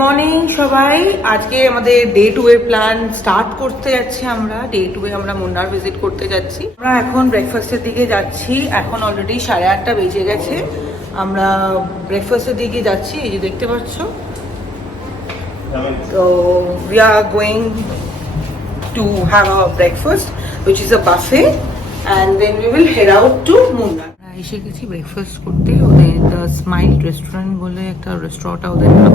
Morning সবাই। আজকে আমাদের ডে 2 এর প্ল্যান স্টার্ট করতে যাচ্ছি। আমরা ডে 2 এ আমরা মুন্নার ভিজিট করতে যাচ্ছি। আমরা এখন ব্রেকফাস্টের দিকে যাচ্ছি। এখন অলরেডি 8:30 বেজে গেছে। আমরা ব্রেকফাস্টের দিকে যাচ্ছি, এই যে দেখতে পাচ্ছ। তো we are going to have a breakfast which is a buffet and then we will head out to Munnar. এসে গেছি ব্রেকফাস্ট করতে। ওদের দ্য স্মাইল রেস্টুরেন্ট বলে একটা রেস্টুরেন্টটা ওদের নাম।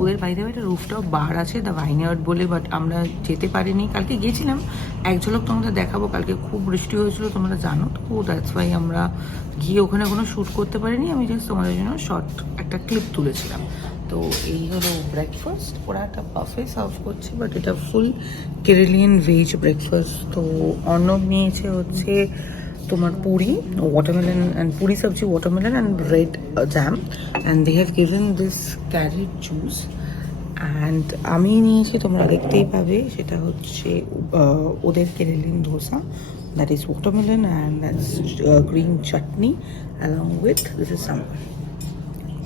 ওদের বাইরে একটা রুফটপ বার আছে দ্য ভাইনয়ার্ড বলে, বাট আমরা যেতে পারিনি। কালকে গিয়েছিলাম, এক ঝলক তোমাদের দেখাবো। কালকে খুব বৃষ্টি হয়েছিল, তোমরা জানো তো, দ্যাটস ওয়াই আমরা গিয়ে ওখানে কোনো শ্যুট করতে পারিনি। আমি জাস্ট তোমাদের জন্য শর্ট একটা ক্লিপ তুলেছিলাম। তো এই হলো ব্রেকফাস্ট। ওরা একটা বাফে সার্ভ করছে, বাট এটা ফুল কেরালিয়ান ভেজ ব্রেকফাস্ট। তো অর্ণব নিয়েছে হচ্ছে তোমার Puri, watermelon and puri sabzi, watermelon and red jam, and they have given this carrot juice. And আমি নিয়েছি, তোমরা দেখতেই পাবে, সেটা হচ্ছে ওদের Keralian dosa, that is watermelon and that's green chutney along with this is sambar.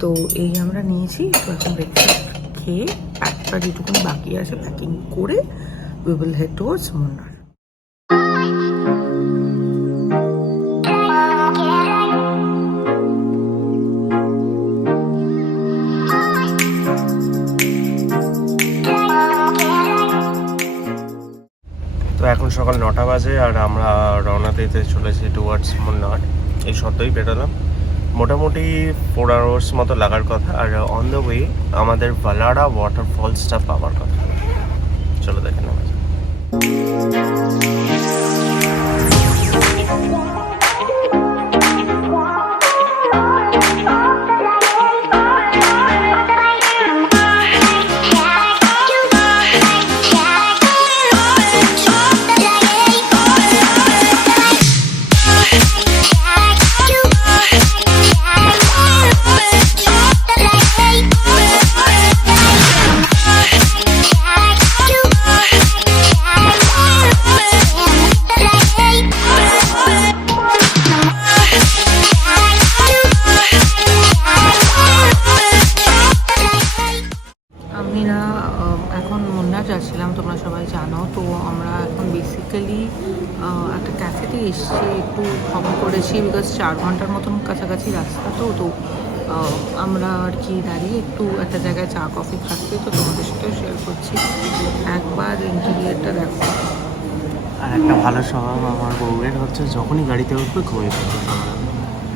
তো এই আমরা নিয়েছি। তো এখন ব্রেকফাস্ট খেয়ে একটা যেটুকুনি বাকি আছে প্যাকিং করে উই উইল হেড টুয়ার্ডস মুন্নার। তো এখন সকাল 9টা বাজে আর আমরা রওনা দিতে চলেছি টুয়ার্ডস মুন্নার। এই সদ্যই বেরোলাম, মোটামুটি 4 আওয়ার্স মতো লাগার কথা। আর অন দ্য ওয়ে আমাদের ভালারা ওয়াটারফলসটা পাওয়ার কথা। চলো দেখে নেওয়া যাক। এখন মুন্নার যাচ্ছিলাম, তোমরা সবাই জানো। তো আমরা এখন বেসিক্যালি একটা ক্যাফেতে এসেছি, একটু খবর করেছি, বিকজ 4 ঘন্টার মতন কাছাকাছি রাস্তা। তো আমরা আর কি দাঁড়িয়ে একটু একটা জায়গায় চা কফি খাচ্ছি। তো তোমাদের সাথেও শেয়ার করছি। একবার ইন্টেরিয়ারটা দেখো। আর একটা ভালো স্বভাব আমার বউয়ের হচ্ছে, যখনই গাড়িতে উঠবে ঘুমিয়ে পড়বে।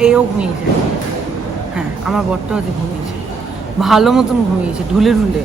এও ঘুমিয়েছে। হ্যাঁ, আমার বরটাও যে ঘুমিয়েছে, ভালো মতন ঘুমিয়েছে, ঢুলে ঢুলে।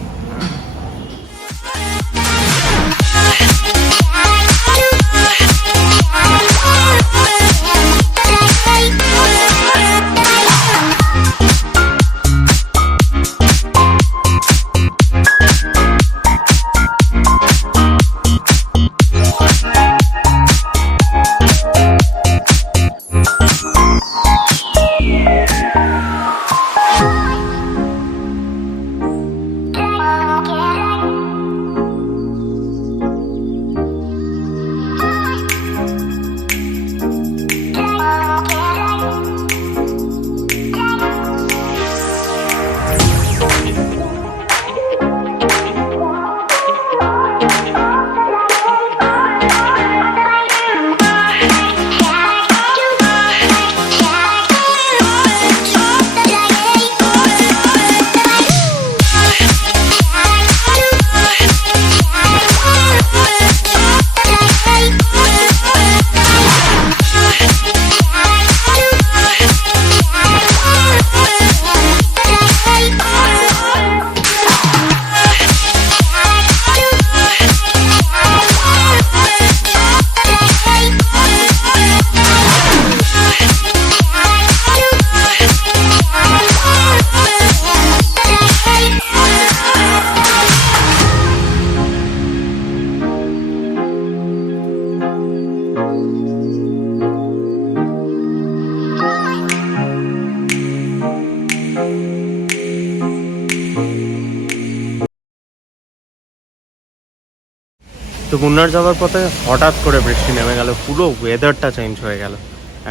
তো মুন্নার যাওয়ার পথে হঠাৎ করে বৃষ্টি নেমে গেল, পুরো ওয়েদারটা চেঞ্জ হয়ে গেল,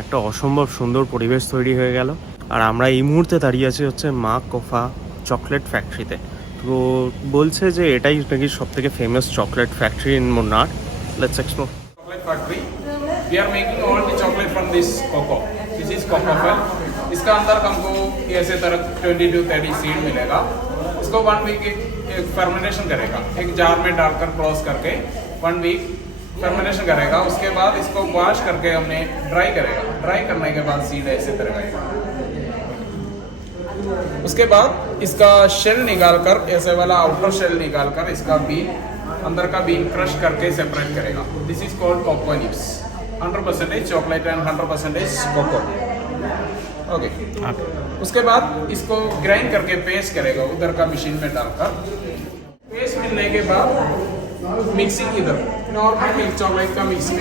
একটা অসম্ভব সুন্দর পরিবেশ তৈরি হয়ে গেল। আর আমরা এই মুহূর্তে দাঁড়িয়ে আছি হচ্ছে MaCofa চকলেট ফ্যাক্টরিতে। তো তো বলছে যে এটাই নাকি সবথেকে famous chocolate factory in Munnar. Let's explore. Chocolate factory. We are making all the chocolate from this cocoa. This is cocoa fell. इसका अंदर हमको ऐसे तरह 20 to 30 सीड मिलेगा। इसको 1 वीक एक फर्मेंटेशन करेगा, एक जार में डालकर क्लोज करके 1 वीक फर्मेंटेशन करेगा। उसके बाद इसको वॉश करके हमने ड्राई करेगा। ड्राई करने के बाद सीड ऐसे तरह रहेगा। उसके बाद इसका शेल निकाल कर, ऐसे वाला आउटर शेल निकाल कर इसका बीन, अंदर का बीन क्रश करके सेपरेट करेगा। This is called cocoa nibs. 100% chocolate and 100% cocoa. Okay. उसके बाद इसको ग्राइंड करके पेस्ट करेगा उधर का मशीन में डालकर। पेस्ट मिलने के बाद मिक्सिंग इधर नॉर्मल मिल्क चॉकलेट का मिक्सिंग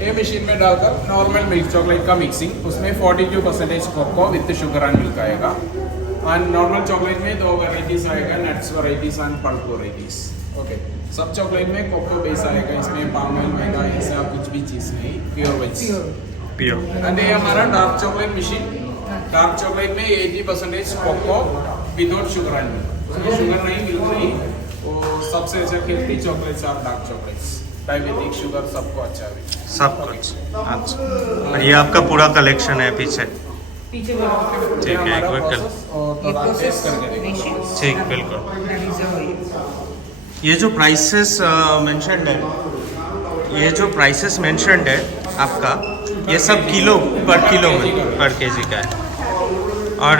ये मशीन में डालकर नॉर्मल मिल्क चॉकलेट का मिक्सिंग, उसमें 42% cocoa with sugar and milk आएगा। एंड नॉर्मल चॉकलेट में 2 वेराइटीज आएगा, nuts varieties and pulp varieties. Okay. सब चॉकलेट में कोको बेस आएगा, इसमें पाम ऑयल मैदा ऐसा कुछ भी चीज़ नहीं, प्योर वेज प्योर। एंड ये हमारा dark chocolate machine. Dark chocolate में 80% cocoa without sugar and milk. ये शुगर नहीं, मिल्क नहीं, वो सबसे अच्छा हेल्थी चॉकलेट्स और डार्क चॉकलेट्स। डायबिटिक शुगर सबको अच्छा है, सब कुछ अच्छा। और ये आपका पूरा कलेक्शन है पीछे। पीछे ठीक है, एक बार कर। टेस्ट करके देखिए। ठीक, बिल्कुल। ये जो प्राइसेस मेंशन्ड है, ये जो प्राइसेस मेंशन्ड है आपका, ये सब किलो पर केजी का है। और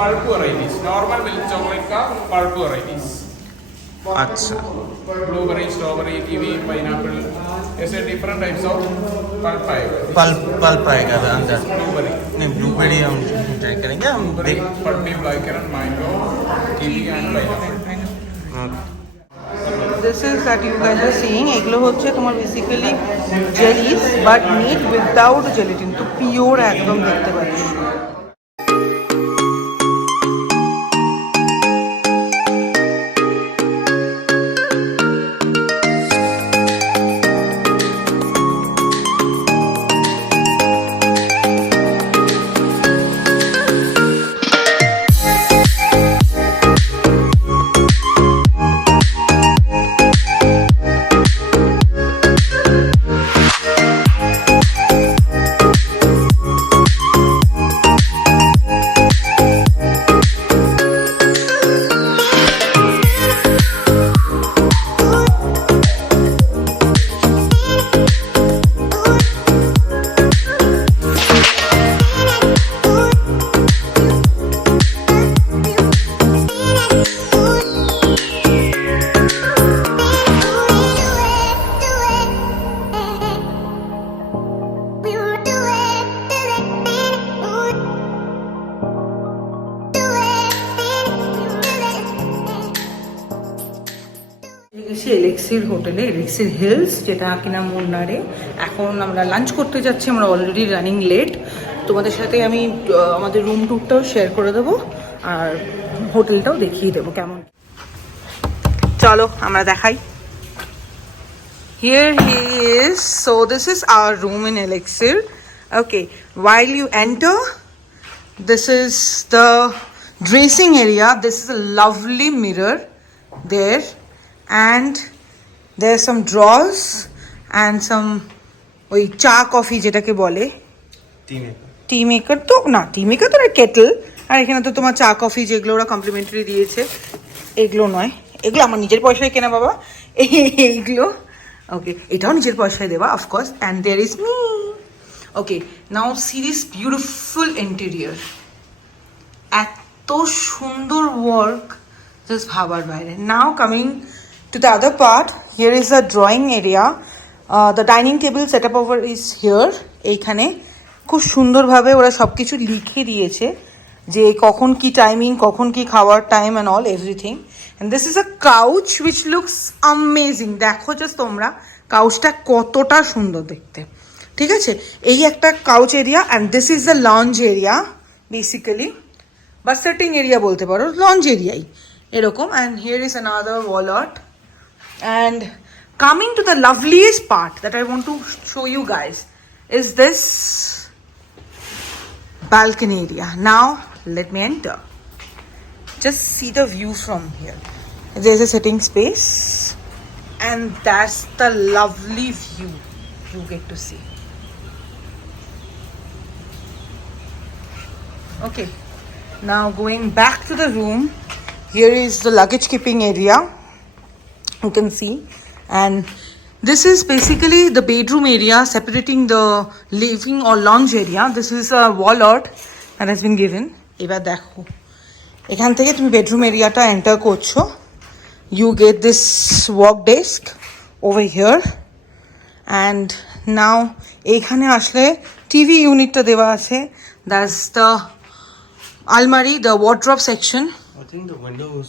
pulp varieties, normal milk chocolate का पल्प वेराइटीज। अच्छा। ब्लूबेरी, स्ट्रॉबेरी, कीवी, पाइनएप्पल, ऐसे डिफरेंट टाइप्स ऑफ पल्प आएगा। पल्प आएगा अंदर। ब्लूबेरी नहीं, ब्लूबेरी हम ट्राई करेंगे। हम देख pulpy blackcurrant, mango, kiwi and pineapple. This is that you guys are seeing, এগুলো হচ্ছে তোমার basically jellies but made without gelatin, তো পিওর একদম দেখতে পাচ্ছ। এলেক্সির হোটেলে, এলেক্সির হিলস, যেটা কিনা মুন্নারে। এখন আমরা লাঞ্চ করতে যাচ্ছি, আমরা অলরেডি রানিং লেট। তোমাদের সাথে আমি আমাদের রুম ট্যুরটাও শেয়ার করে দেবো আর হোটেলটাও দেখিয়ে দেবো কেমন। চলো আমরা দেখাই। Here he is. So this is our room in Elixir. Okay, while you enter, this is the dressing area. This is a lovely mirror there, and there are some drawers and some ওই চা coffee যেটাকে বলে টি maker, তো না টি maker তো Kettle. আর এখানে তো তোমার চা কফি যেগুলো ওরা কমপ্লিমেন্টারি দিয়েছে, এগুলো নয়, এগুলো আমার নিজের পয়সায় কেনা বাবা, এইগুলো। ওকে, এটাও নিজের পয়সায় দেওয়া of course. And there is me. Okay, now see this beautiful interior. এত সুন্দর ওয়ার্ক, জাস্ট ভাবার বাইরে। Now coming to the other part, here is a drawing area. The dining table setup over is here. এইখানে খুব সুন্দরভাবে ওরা সব কিছু লিখে দিয়েছে যে কখন কি টাইমিং, কখন কি খাওয়ার time and all everything. And this is a couch which looks amazing. দেখো জাস্ট তোমরা কাউচটা কতটা সুন্দর দেখতে, ঠিক আছে? এই একটা couch area. And this is the lounge area basically, বা সেটিং এরিয়া বলতে পারো, লঞ্জ এরিয়াই এরকম। And here is another wall art. And coming to the loveliest part that I want to show you guys is this balcony area. Now let me enter. Just see the view from here. There's a sitting space and that's the lovely view you get to see. Okay, now going back to the room, here is the luggage keeping area, you can see, and this is basically the bedroom area separating the living or lounge area. This is a wall art that has been given. এবার দেখো এখান থেকে তুমি bedroom এরিয়াটা enter করছো, you get this work desk over here, and now এখানে আসলে TV ইউনিটটা দেওয়া আছে, that's the almari, the wardrobe section. I think the windows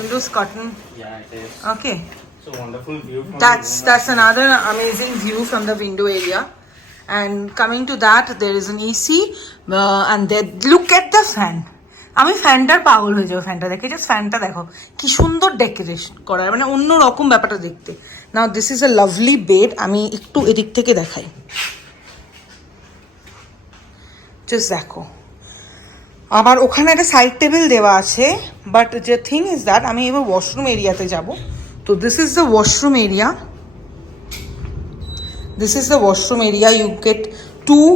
windows curtain. Yeah, it is. Okay, So wonderful view from that's another amazing view from the window area. And coming to that, there is an AC, and then look at the fan. আমি ফ্যানটার পাগল হয়ে যাবো, ফ্যানটা দেখে, just ফ্যানটা দেখো কি সুন্দর ডেকোরেশন করা, মানে অন্য রকম ব্যাপারটা দেখতে। Now this is a lovely bed, আমি একটু এদিক থেকে দেখাই, জাস্ট দেখো। আবার ওখানে একটা সাইড টেবিল দেওয়া আছে, বাট যে থিং ইজ দ্যাট আমি এবার ওয়াশরুম এরিয়াতে যাব। তো this is the washroom area, this is the washroom area. You get two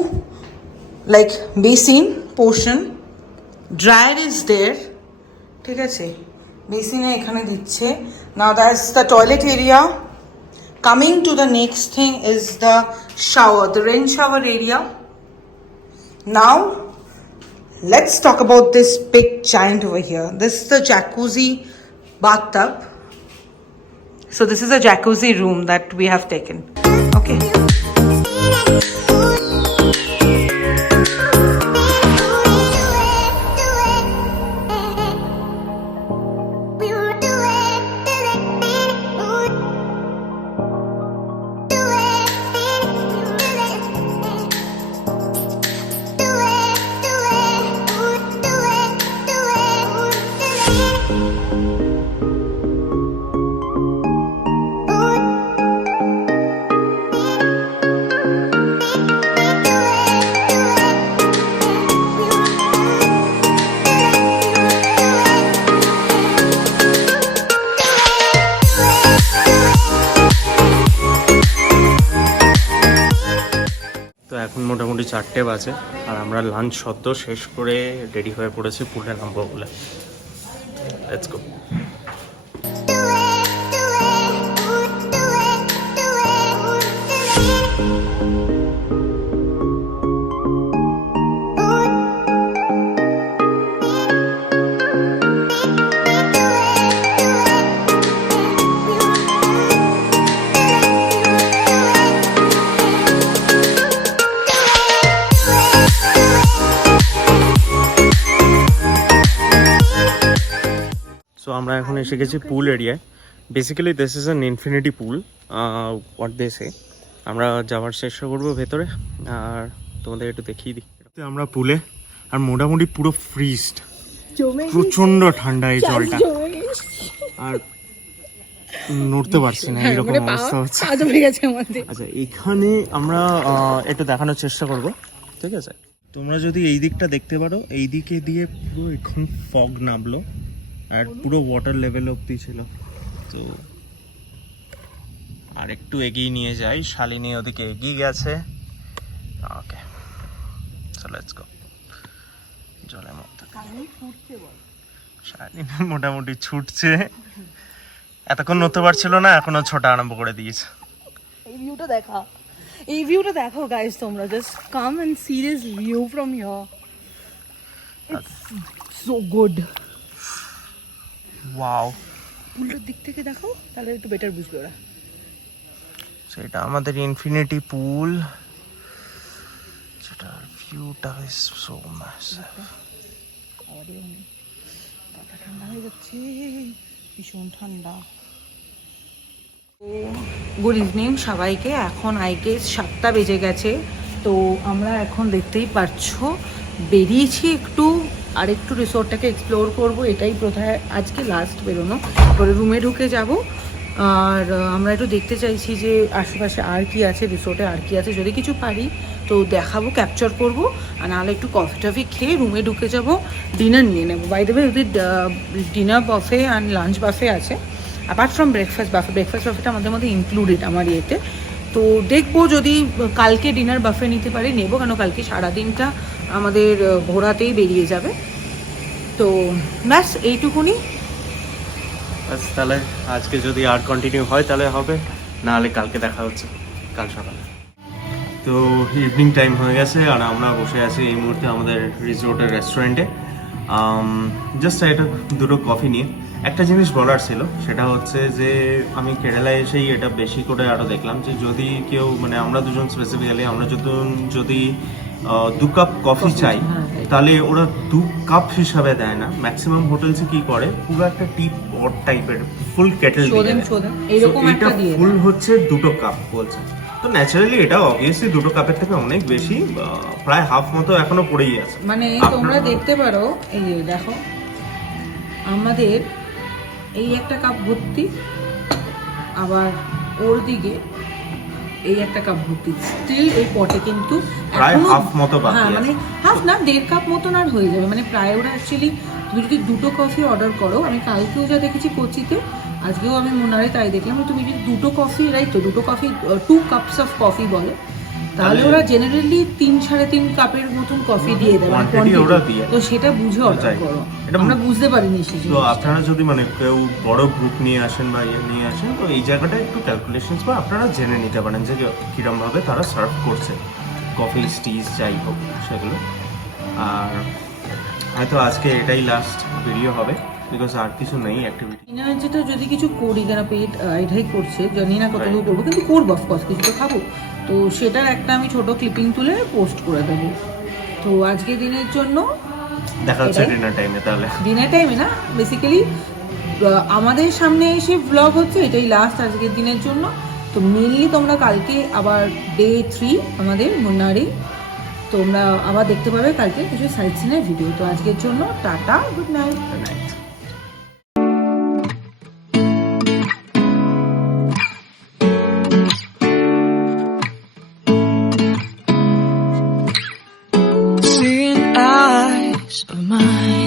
like basin portion, dryer is there, ঠিক আছে, বেসিনে এখানে দিচ্ছে। now that's the toilet area. Coming to the next thing is the shower, the rain shower area. Now let's talk about this big giant over here. This is the jacuzzi bathtub. So this is a jacuzzi room that we have taken. Okay. এখন মোটামুটি 4টে বাজে আর আমরা lunch সদ্য শেষ করে ready হয়ে পড়েছি পুলে নামবো বলে। Let's go. সো আমরা এখন এসে গেছি পুল এরিয়ায়। Basically this is an infinity pool, what they say. আমরা যাওয়ার চেষ্টা করবো ভেতরে আর তোমাদের একটু দেখিয়ে দিই। আমরা পুলে আর মোটামুটি পুরো ফ্রিজড, প্রচন্ড ঠান্ডা এই জলটা, আর নড়তে পারছি না, এরকম অবস্থা হচ্ছে। আচ্ছা, এখানে আমরা একটু দেখানোর চেষ্টা করব, ঠিক আছে? তোমরা যদি এই দিকটা দেখতে পারো, এই দিকে দিয়ে পুরো এখন ফগ নামলো আর পুরো ওয়াটার লেভেল অবধি ছিল। তো আর একটু এগিয়ে নিয়ে যাই, শালিনী ওদিকে এগিয়ে গেছে। ওকে, সো লেটস গো। জলের মধ্যে শালিনী মোটামুটি ছুটছে, এতক্ষণ নড়তে পারছিল না, এখনো ছোটা আরম্ভ করে দিয়েছে। এই ভিউটা দেখো গাইস, তোমরা just come and see this view from here, it's so good. Wow, পুলের দিক থেকে দেখো তাহলে একটু বেটার বুঝবে ওরা। সেটা আমাদের ইনফিনিটি পুল, যেটার ভিউটা ইজ সো ম্যাসিভ। ঠান্ডা হয়ে যাচ্ছে, ভীষণ ঠান্ডা। গুড ইভিনিং সবাইকে। এখন আই গেস 7টা বেজে গেছে। তো আমরা এখন দেখতেই পাচ্ছ বেরিয়েছি একটু, আর একটু রিসোর্টটাকে এক্সপ্লোর করব, এটাই বোধহয় আজকে লাস্ট বেরোনো। পরে রুমে ঢুকে যাব, আর আমরা একটু দেখতে চাইছি যে আশেপাশে আর কি আছে, রিসোর্টে আর কি আছে, যদি কিছু পারি তো দেখাবো, ক্যাপচার করবো, আর নাহলে একটু কফি টফি খেয়ে রুমে ঢুকে যাবো, ডিনার নিয়ে নেবো। বাই দ্য ওয়ে ওদের ডিনার বাফে অ্যান্ড লাঞ্চ বাফে আছে, অ্যাপার্ট ফ্রম ব্রেকফাস্ট বাফেটা আমাদের মধ্যে ইনক্লুডেড আমার ইয়েতে। তো দেখবো যদি কালকে ডিনার বাফে নিতে পারি নেবো, কেন কালকে সারাদিনটা আমাদের ঘোরাতেই বেরিয়ে যাবে। তো ব্যাস এইটুকুনি। তাহলে আজকে যদি আর কন্টিনিউ হয় তাহলে হবে, নাহলে কালকে দেখা হচ্ছে কাল সকালে। তো ইভিনিং টাইম হয়ে গেছে আর আমরা বসে আছি এই মুহূর্তে আমাদের রিসোর্টের রেস্টুরেন্টে, জাস্ট এটা দুটো কফি নিয়ে। একটা জিনিস বলার ছিল, সেটা হচ্ছে যে আমি কেরালায় এসেই এটা বেশি করে আরও দেখলাম যে যদি কেউ মানে আমরা দুজন স্পেসিফিক্যালি আমরা যদি 2 কাপ কফি চাই তাহলে ওরা 2 কাপ হিসাবে দেয় না। ম্যাক্সিমাম হোটেলসে কি করে পুরো একটা টি পট টাইপের ফুল কেটেল দিয়ে দেয়, এটা ফুল হচ্ছে 2 কাপ বলছে। তো ন্যাচারালি এটা অবভিয়াসলি 2 কাপের থেকে অনেক বেশি, প্রায় হাফ মতো এখনো পড়েই আছে। মানে তোমরা দেখতে পারো, এই যে দেখো আমাদের এই একটা কাপ ভর্তি, আবার ওর দিকে এই একটা কাপ ভর্তি, স্টিল এই পটে কিন্তু প্রায় হাফ মতো বাকি আছে। মানে হাফ না, 1.5 কাপ মতন আর হয়ে যাবে। মানে প্রায় ওরা অ্যাকচুয়ালি তুমি যদি 2 কফি অর্ডার করো, আমি কালকেও যা দেখেছি কোচিতে, আজকেও আমি মুন্নারে তাই দেখলাম, তুমি যদি 2 কফি রাইট তো 2 কফি 2 কাপস অফ কফি বলে, তাহলে ওরা জেনারেলি 3-3.5 কাপের মতন কফি দিয়ে দেয়। তো সেটা বুঝে অর্ডার করো, আমরা বুঝতে পারিনি সেটা। তো আপনারা যদি মানে কেউ বড় গ্রুপ নিয়ে আসেন বা ইয়ে নিয়ে আসেন, তো এই জায়গাটা একটু ক্যালকুলেশনস বা আপনারা জেনে নিতে পারেন যে কিরম ভাবে তারা সার্ভ করছে কফি টিজ যাই হোক সেগুলো। আর হয়তো আজকে এটাই লাস্ট ভিডিও হবে, বিকজ আর কিছু নেই অ্যাক্টিভিটি। যেটা যদি কিছু করি, কেন পেট এটাই করছে, জানি না কতটুকু করবো, কিন্তু করবো অফকোর্স, কিছু তো খাবো। তো সেটার একটা আমি ছোট ক্লিপিং তুলে পোস্ট করে দেবো। তো আজকে দিনের জন্য দেখা হচ্ছে ডিনার টাইমে। তাহলে ডিনার টাইমে না, বেসিক্যালি আমাদের সামনে এসে ব্লগ হচ্ছে, এটাই লাস্ট আজকের দিনের জন্য। তো মেনলি তোমরা কালকে আবার ডে 3 আমাদের মুন্নারে, তোমরা আবার দেখতে পাবে কালকে কিছু সাইট সিনের ভিডিও। তো আজকের জন্য tata, good night. Seeing eyes of mine